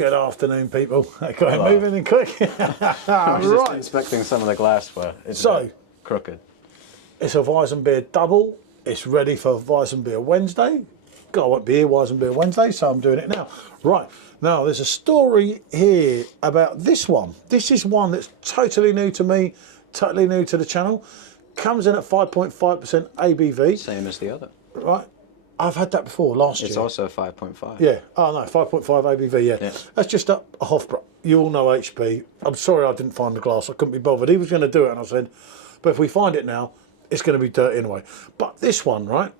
Good afternoon, people. Okay, moving in quick. I was just inspecting some of the glassware. It's crooked. It's a Weissbier double. It's ready for Weissbier Wednesday. God, I won't be here Weissbier Wednesday, so I'm doing it now. Right, now there's a story here about this one. This is one that's totally new to me, totally new to the channel. Comes in at 5.5% ABV. Same as the other. Right. I've had that before last year. It's also 5.5. Yeah. Oh no, 5.5 ABV. Yeah. That's just a HOFBRAU. You all know HP. I'm sorry I didn't find the glass. I couldn't be bothered. He was going to do it, and I said, but if we find it now, it's going to be dirty anyway. But this one, right?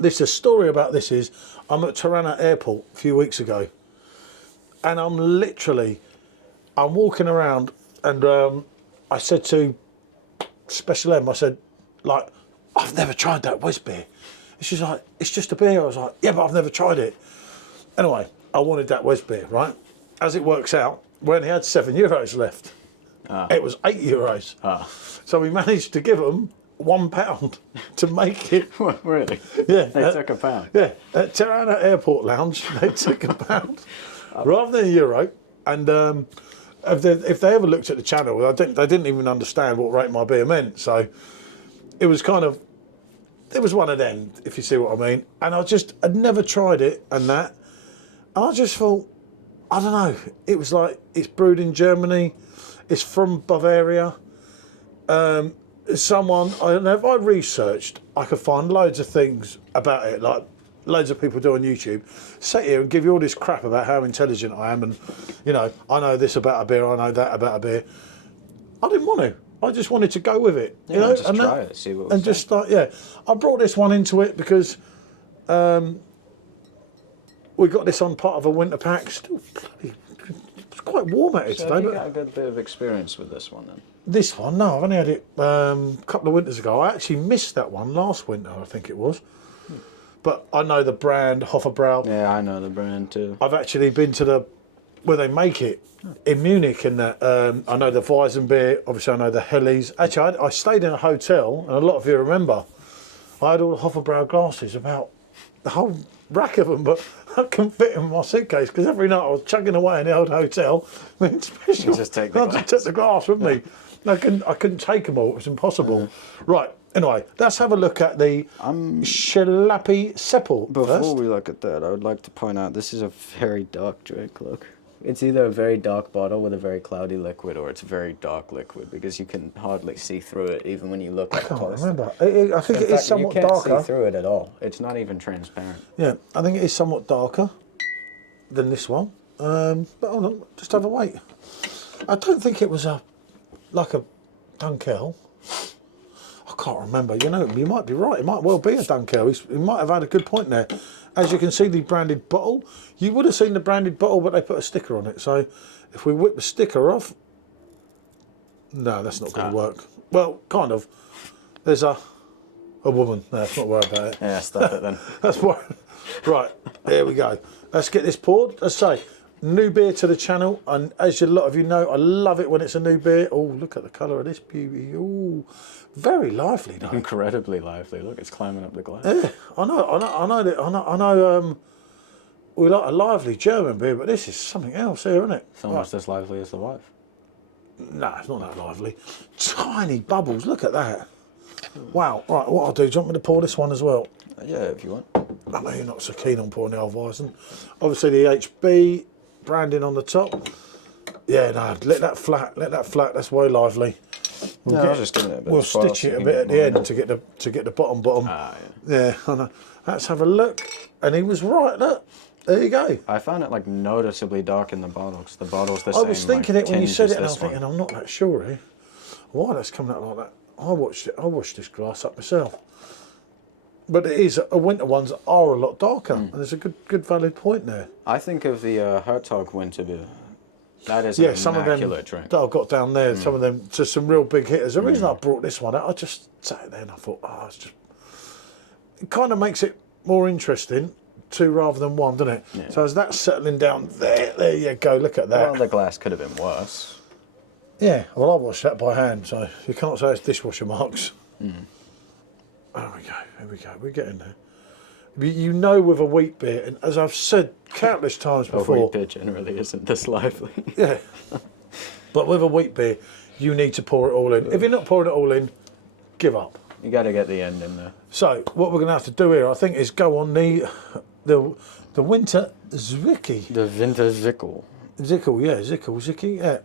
This a story about this is I'm at Tirana Airport a few weeks ago, and I'm walking around, and I said to Special M, I said, like, I've never tried that Weissbier. She's like, it's just a beer. I was like, yeah, but I've never tried it. Anyway, I wanted that Weissbier, right? As it works out, we only had €7 left. It was €8. So we managed to give them £1 to make it. Really? Yeah. They took £1. Yeah. At Tirana Airport Lounge, they took £1 rather than €1. And if they ever looked at the channel, they didn't even understand what rate my beer meant. So it was kind of, it was one of them, if you see what I mean. And I'd never tried it and that. And I just thought, I don't know. It was like, it's brewed in Germany. It's from Bavaria. If I researched, I could find loads of things about it, like loads of people do on YouTube. Sit here and give you all this crap about how intelligent I am, and you know, I know this about a beer, I know that about a beer. I didn't want to. I just wanted to go with it. Yeah, you know, just try it, see what. And just like, yeah, I brought this one into it because we got this on part of a winter pack. Still bloody, it's quite warm out here today. You got a good bit of experience with this one then. This one, no, I've only had it a couple of winters ago. I actually missed that one last winter, I think it was. But I know the brand, HOFBRAU. Yeah, I know the brand too. I've actually been to where they make it in Munich, and that I know the Weissbier. Obviously, I know the Helles. Actually, I stayed in a hotel, and a lot of you remember. I had all the HOFBRAU glasses, about the whole rack of them, but I couldn't fit in my suitcase because every night I was chugging away in the old hotel. I mean, you just take the glass. I just took the glass with me. I couldn't take them all. It was impossible. Right. Anyway, let's have a look at the Schlappe Seppel. Before we look at that, I would like to point out this is a very dark drink. Look, it's either a very dark bottle with a very cloudy liquid, or it's a very dark liquid because you can hardly see through it even when you look at it. I can't remember. I think it is somewhat darker. You can't see through it at all. It's not even transparent. Yeah, I think it is somewhat darker than this one. But hold on, just have a wait. I don't think it was like a Dunkel. I can't remember. You know, you might be right. It might well be a Dunkel. He might have had a good point there. As you can see, the branded bottle. You would have seen the branded bottle, but they put a sticker on it. So if we whip the sticker off, no, that's not going to work. Well, kind of. There's a woman. No, let's not worry about it. Yeah, stop it then. That's why. Right, there we go. Let's get this poured. Let's say, new beer to the channel, and as a lot of you know, I love it when it's a new beer. Oh, look at the colour of this beauty. Oh, very lively, though. Incredibly lively. Look, it's climbing up the glass. Yeah, I know. We like a lively German beer, but this is something else here, isn't it? It's almost as lively as the wife. No, it's not that lively. Tiny bubbles. Look at that. Wow. Right, what I'll do? Do you want me to pour this one as well? Yeah, if you want. I know you're not so keen on pouring the old Weizen. Obviously, the HB branding on the top. Yeah, no, let that flat. That's way lively. I'll just give it a bit. We'll stitch it a bit at the end to get the bottom. Yeah, I know. Let's have a look. And he was right. Look, there you go. I found it like noticeably dark in the bottle because the bottle's the same. I was thinking like, it when you said it, and I was one. thinking, I'm not that sure. Why that's coming out like that? I washed this glass up myself. But it is, winter ones are a lot darker, and there's a good valid point there. I think of the Hertog winter beer. That is some an immaculate of them drink. that I've got down there, some of them, just some real big hitters. The reason I brought this one out, I just sat there and I thought, it kind of makes it more interesting, two rather than one, doesn't it? Yeah. So as that's settling down there you go, look at that. Well, the glass could have been worse. Yeah, well, I washed that by hand, so you can't say it's dishwasher marks. There we go, we're getting there. You know with a wheat beer, and as I've said countless times A before, wheat beer generally isn't this lively. yeah. But with a wheat beer, you need to pour it all in. If you're not pouring it all in, give up. You got to get the end in there. So what we're going to have to do here, I think, is go on the Winterzwickl. The Winterzwickl. Zwickl, yeah.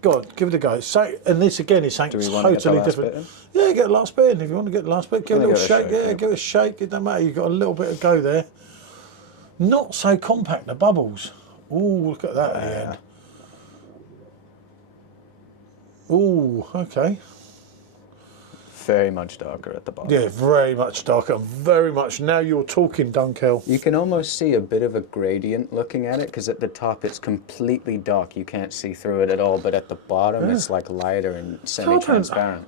Go on, give it a go. And this again is something Do we want to get the totally last different. bit in? Yeah, get the last bit in. If you want to get the last bit, give it a little shake. Yeah, yeah. give it a shake. It doesn't matter. You've got a little bit of go there. Not so compact, the bubbles. Oh, look at that at the end. Oh, okay. Very much darker at the bottom. Yeah, very much darker. Very much. Now you're talking, Dunkel. You can almost see a bit of a gradient looking at it, because at the top it's completely dark. You can't see through it at all, but at the bottom it's like lighter and semi-transparent.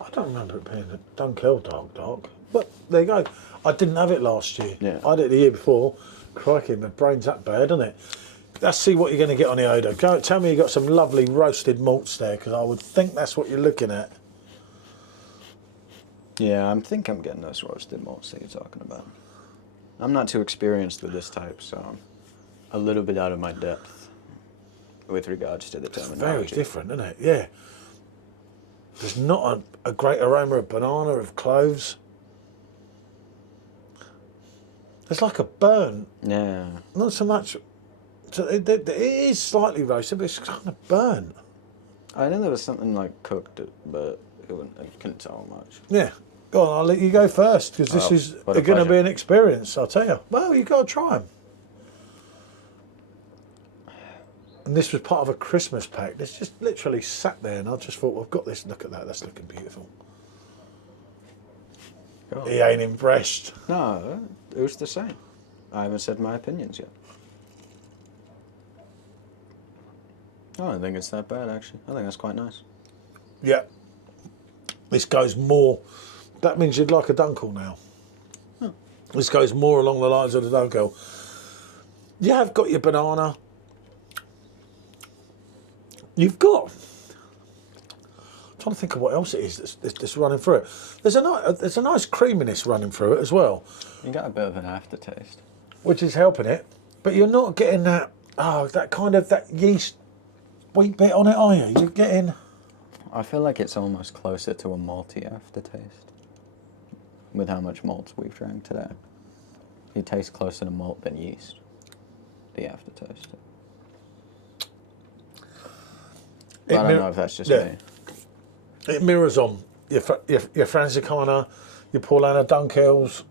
I don't remember it being a Dunkel dark. But there you go. I didn't have it last year. Yeah. I did it the year before. Crikey, my brain's that bad, isn't it? Let's see what you're going to get on the Odo. Go, tell me you got some lovely roasted malts there, because I would think that's what you're looking at. Yeah, I think I'm getting those roasted malts that you're talking about. I'm not too experienced with this type, so I'm a little bit out of my depth with regards to the terminology. Very different, isn't it? Yeah. There's not a great aroma of banana, of cloves. It's like a burn. Yeah. Not so much. It is slightly roasted, but it's kind of burnt. I know there was something like cooked, but I couldn't tell much. Yeah. Go on, I'll let you go first, because this is what a going to pleasure. be an experience, I'll tell you. Well, you've got to try them. And this was part of a Christmas pack. This just literally sat there, and I just thought, well, I've got this. Look at that. That's looking beautiful. Go on. He ain't impressed. No, it was the same. I haven't said my opinions yet. I don't think it's that bad, actually. I think that's quite nice. Yeah. This goes more. That means you'd like a Dunkel now. This goes more along the lines of the Dunkel. You have got your banana. You've got. I'm trying to think of what else it is that's running through it. There's a nice creaminess running through it as well, You got a bit of an aftertaste. which is helping it. But you're not getting that that kind of that yeast wheat bit on it, are you? You're getting. I feel like it's almost closer to a malty aftertaste with how much malts we've drank today. You taste closer to malt than yeast, the aftertaste. But I don't know if that's just me. It mirrors on your Franzicana, your Paulana Dunkels.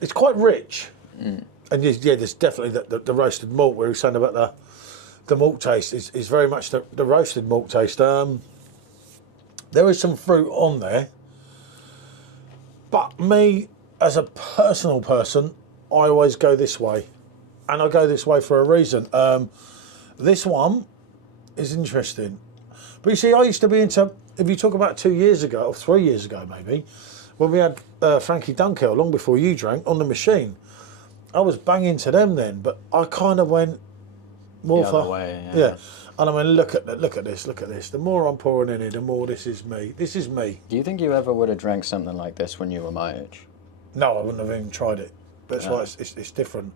It's quite rich. And there's definitely the roasted malt, where he's saying about the malt taste is very much the roasted malt taste. There is some fruit on there, but me as a personal person, I always go this way, and I go this way for a reason. This one is interesting, but you see, I used to be into. If you talk about 2 years ago or 3 years ago, maybe when we had Frankie Dunkel, long before you drank, on the machine. I was banging to them then, but I kind of went more The for other way, yeah. And I mean, look at this. The more I'm pouring in it, the more this is me. This is me. Do you think you ever would have drank something like this when you were my age? No, I wouldn't have even tried it. That's why it's different.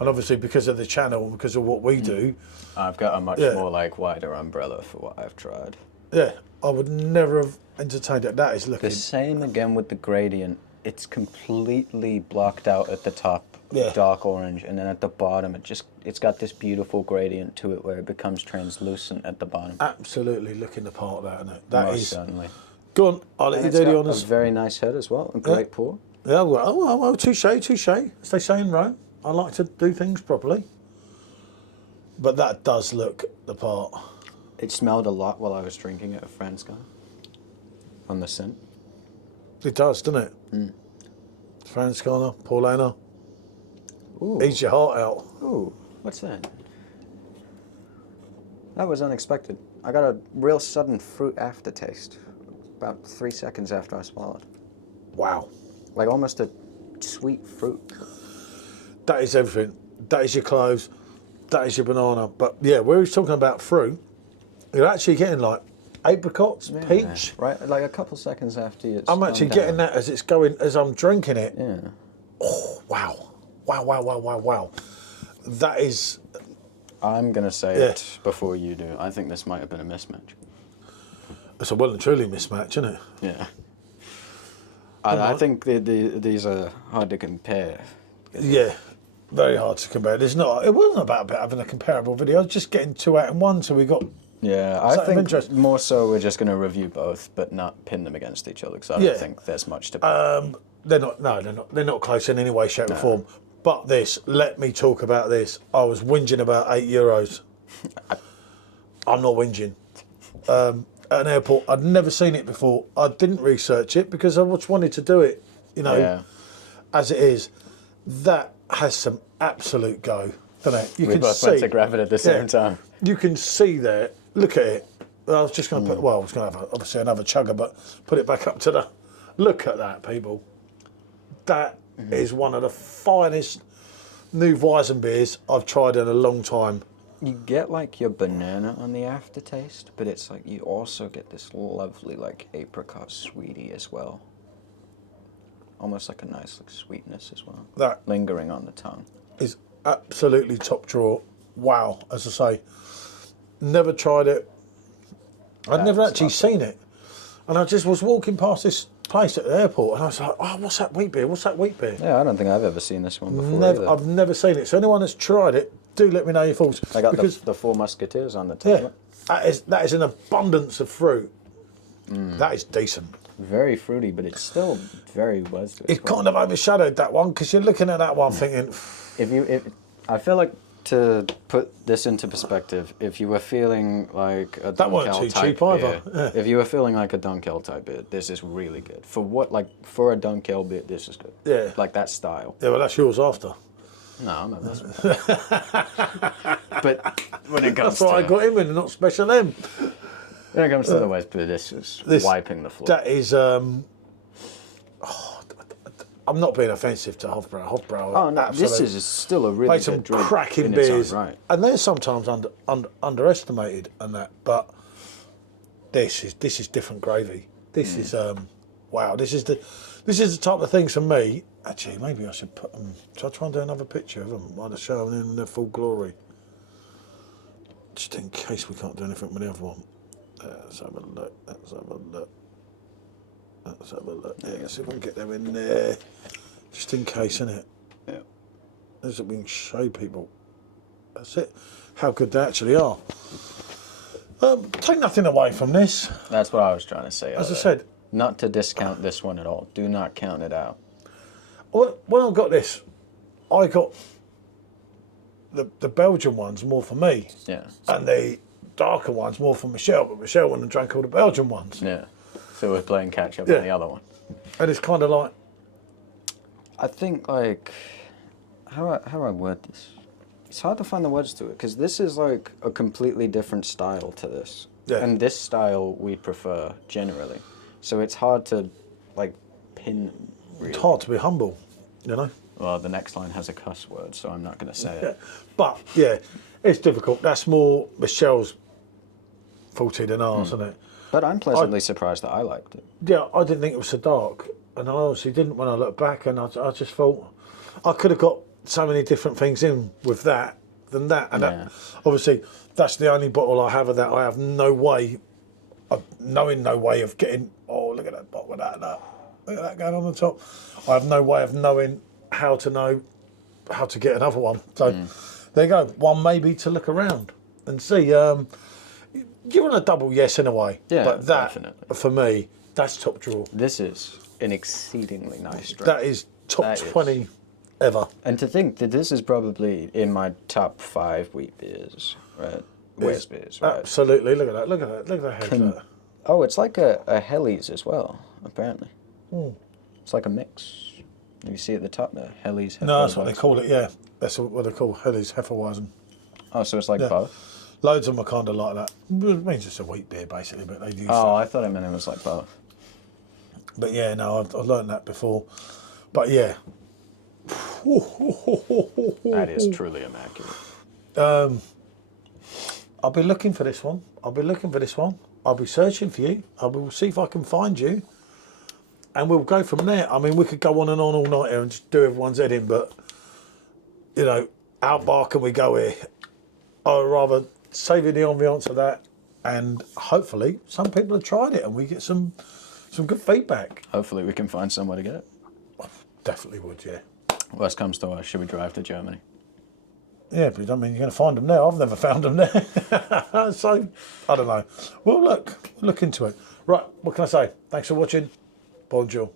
And obviously, because of the channel and because of what we do, I've got a much Yeah. more like wider umbrella for what I've tried. yeah, I would never have entertained it. That is looking. The same again with the gradient. It's completely blocked out at the top, Yeah. dark orange, and then at the bottom it's got this beautiful gradient to it where it becomes translucent at the bottom. Absolutely looking the part of that, isn't it? That Most is. certainly. Go on, I'll let And you it's do the got honours. a very nice head as well, a great pour. Yeah, well, touche. As they say in Rome, I like to do things properly. But that does look the part. It smelled a lot while I was drinking it, a Franzka, on the scent. It does, doesn't it? Franzcana, Paulana. Ooh. Eats your heart out. Ooh, what's that? That was unexpected. I got a real sudden fruit aftertaste about 3 seconds after I swallowed. Wow. Like almost a sweet fruit. That is everything. That is your cloves. That is your banana. But yeah, where he's talking about fruit, you're actually getting like apricots, Yeah, peach. right, like a couple seconds after it's I'm actually gone getting down. that as it's going, as I'm drinking it. Yeah. Oh, wow. Wow, wow, wow, wow, wow. That is, I'm going to say Yeah. it before you do. I think this might have been a mismatch. it's a well and truly mismatch, isn't it? Yeah. I think these are hard to compare. Yeah, very hard to compare. There's not. It wasn't about having a comparable video. I was just getting 2 out in 1, so we got. Yeah, I Something of think interest. more so we're just going to review both, but not pin them against each other, because I Yeah. don't think there's much to. They're not. No, they're not. They're not close in any way, shape, or form. But this. Let me talk about this. I was whinging about €8. I'm not whinging. At an airport, I'd never seen it before. I didn't research it because I just wanted to do it. You know, Yeah. as it is. That has some absolute go, doesn't it? You We both went to grab it at the same time. You can see there. Look at it. I was just going to put. Well, I was going to have obviously another chugger, but put it back up to the. Look at that, people. That is one of the finest new Weissbiers I've tried in a long time. You get like your banana on the aftertaste, but it's like you also get this lovely like apricot sweetie as well. Almost like a nice like sweetness as well. That Lingering on the tongue. is absolutely top drawer. Wow, as I say, never tried it. I'd never That's actually seen it, and I just was walking past this place at the airport, and I was like, "Oh, what's that wheat beer? What's that wheat beer?" Yeah, I don't think I've ever seen this one before Never, either. I've never seen it. So anyone that's tried it, do let me know your thoughts. I got because the Four Musketeers on the yeah, tablet. that is an abundance of fruit. That is decent. Very fruity, but it's still very Weissbier. It kind of overshadowed that one because you're looking at that one thinking, I feel like, to put this into perspective, if you were feeling like a That weren't Dunkel too type cheap either, beer, yeah. if you were feeling like a Dunkel type beer, this is really good. For a Dunkel beer, this is good. Yeah. Like that style. yeah, well, that's yours after. No, no, this one. But when it comes That's why I got him in, not special M. when it comes to the Weissbier, this is wiping the floor. That is. I'm not being offensive to HOFBRAU. HOFBRAU. Oh no, this absolute- is still a really made some good drink cracking in its own beers, right. and they're sometimes underestimated and that. But this is different gravy. This is wow. This is the type of things for me. Actually, maybe I should put them. Should I try and do another picture of them while they're showing in their full glory, just in case we can't do anything with the other one. Let's have a look. Let's have a look. Let's have a look. Yeah, see if I can get them in there, just in case, innit? Yeah. That's what we can show people. That's it. How good they actually are. Take nothing away from this. That's what I was trying to say. As I said, Not to discount this one at all. Do not count it out. when I got this, I got the Belgian ones more for me, Yeah. and the darker ones more for Michelle. But Michelle went and drank all the Belgian ones, Yeah. So we're playing catch up Yeah. on the other one. and it's kind of like I think like how I word this. It's hard to find the words to it because this is like a completely different style to this. Yeah. And this style we prefer generally. So it's hard to like pin really. it's hard to be humble, you know. Well, the next line has a cuss word, so I'm not going to say Yeah. it. But yeah, it's difficult. That's more Michelle's faulty than ours, isn't it? But I'm pleasantly surprised that I liked it. Yeah, I didn't think it was so dark, and I honestly didn't when I look back. And I just thought I could have got so many different things in with that than that. And Yeah. that, obviously, that's the only bottle I have of that. I have no way of knowing, no way of getting. Oh, look at that bottle with that. Look at that going on the top. I have no way of knowing how to get another one. So there you go. One maybe to look around and see. Give it a double yes in a way. Yeah, but that, definitely. for me, that's top drawer. This is an exceedingly nice drink. That is top That is. 20 ever. And to think that this is probably in my top 5 wheat beers, right? Weissbiers, right? Absolutely. Look at that. Look at that. Look at that head. Oh, it's like a Helly's as well, apparently. It's like a mix. You see at the top there, Helly's. No, that's what they call it, yeah. That's what they call Helly's Hefeweizen. Oh, so it's like Yeah. both? Loads of them are kind of like that. It means it's a wheat beer, basically, but they use Oh, I thought it meant it was like both. But yeah, no, I've learned that before. But yeah. That is truly immaculate. I'll be looking for this one. I'll be searching for you. I will see if I can find you, and we'll go from there. I mean, we could go on and on all night here and just do everyone's head in, but you know, how far can we go here? I'd rather save you the ambiance of that, and hopefully some people have tried it and we get some good feedback. Hopefully we can find somewhere to get it. Definitely would, yeah. Worst comes to worst, should we drive to Germany? Yeah, but I mean, you're going to find them there. I've never found them there. So, I don't know. We'll look into it. Right, what can I say? Thanks for watching. Bonjour.